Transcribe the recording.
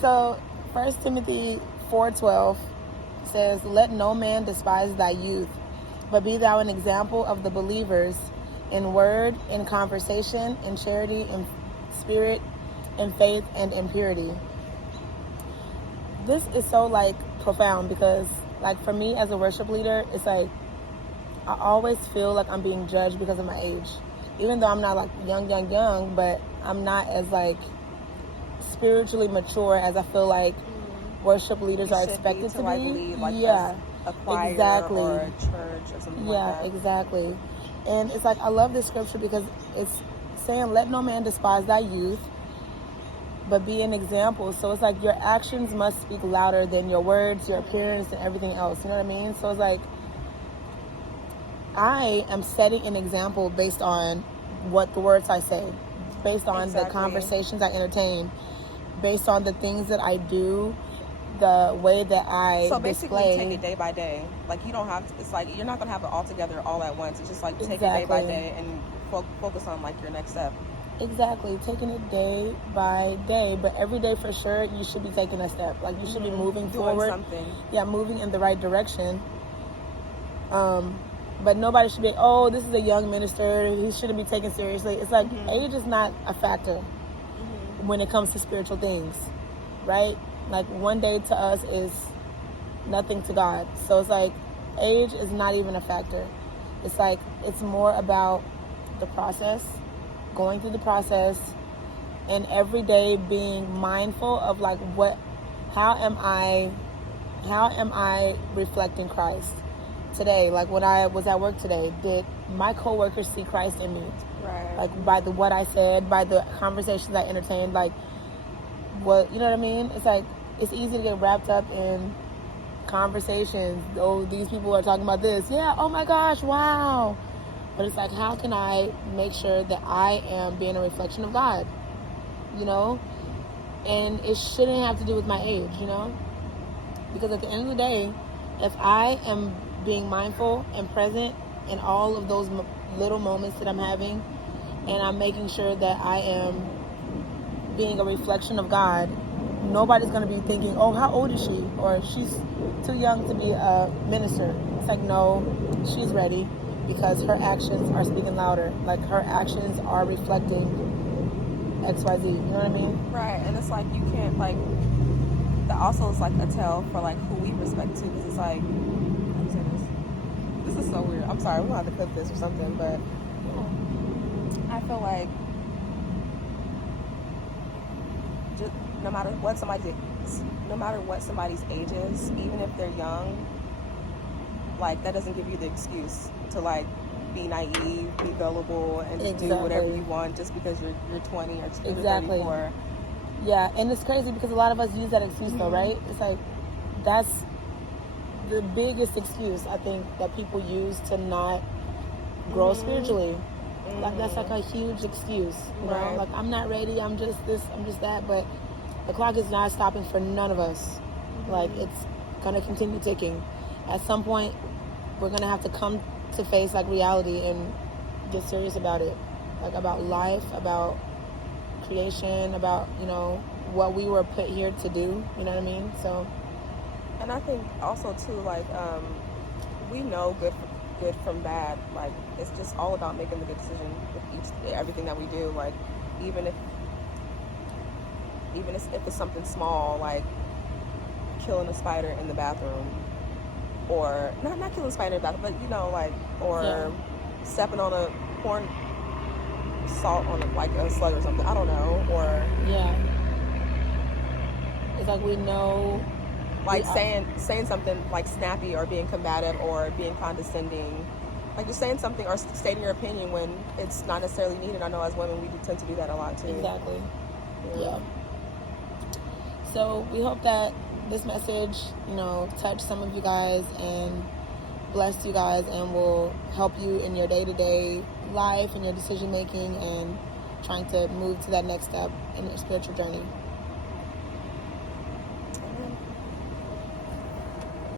So 1 Timothy 4:12 says, "Let no man despise thy youth, but be thou an example of the believers in word, in conversation, in charity, in spirit, in faith, and in purity." This is so like profound because like for me as a worship leader, it's like I always feel like I'm being judged because of my age. Even though I'm not like young, but I'm not as like spiritually mature as I feel like worship leaders are expected to be. Like, lead, like yeah, a choir exactly. Or a church or something like that. Yeah, exactly. And it's like I love this scripture because it's saying, "Let no man despise thy youth, but be an example." So it's like your actions must speak louder than your words, your appearance, and everything else. You know what I mean? So it's like I am setting an example based on what the words I say, based on the conversations I entertain, based on the things that I do, the way that I So basically display. take it day by day. Like you don't have to, it's like you're not going to have it all together all at once. It's just like take it day by day and focus on like your next step. Exactly, taking it day by day, but every day for sure you should be taking a step. Like you should be moving forward. Something. Yeah, moving in the right direction. But nobody should be, oh, this is a young minister, he shouldn't be taken seriously. It's like age is not a factor when it comes to spiritual things, right? Like one day to us is nothing to God. So it's like age is not even a factor. It's like it's more about the process, going through the process, and every day being mindful of like how am I reflecting Christ today? Like when I was at work today, did my coworkers see Christ in me? Right. Like by what I said, by the conversations I entertained, like what, you know what I mean? It's like it's easy to get wrapped up in conversations. Oh, these people are talking about this. Yeah, oh my gosh, wow. But it's like, how can I make sure that I am being a reflection of God? You know? And it shouldn't have to do with my age, you know? Because at the end of the day, if I am being mindful and present in all of those little moments that I'm having, and I'm making sure that I am being a reflection of God, nobody's going to be thinking, oh, how old is she? Or she's too young to be a minister. It's like, no, she's ready because her actions are speaking louder. Like her actions are reflecting XYZ. You know what I mean? Right. And it's like you can't like, that also is like a tell for like who we respect too, because it's like, how do you say this? This is so weird. I'm sorry, we're going to have to clip this or something, but I feel like just no matter what somebody's age is, even if they're young, like that doesn't give you the excuse to like be naive, be gullible, and just do whatever you want just because you're 20 or 34. Yeah, and it's crazy because a lot of us use that excuse though, right? It's like that's the biggest excuse I think that people use to not grow spiritually. Like that's like a huge excuse, you know? Like I'm not ready, I'm just this, I'm just that, but the clock is not stopping for none of us. Like it's gonna continue ticking. At some point we're gonna have to come to face like reality and get serious about it. Like about life, about creation, about, you know, what we were put here to do, you know what I mean? So, and I think also too, like we know good from bad. Like it's just all about making the good decision with everything that we do. Like even if it's something small, like killing a spider in the bathroom, or not killing a spider in the bathroom, but you know, like, or stepping on a corn salt on like a slug or something. I don't know. Or it's like we know, like saying something like snappy or being combative or being condescending, like just saying something or stating your opinion when it's not necessarily needed. I know as women we tend to do that a lot too. Exactly. Yeah. So we hope that this message, you know, touched some of you guys and blessed you guys and will help you in your day-to-day life and your decision making and trying to move to that next step in your spiritual journey.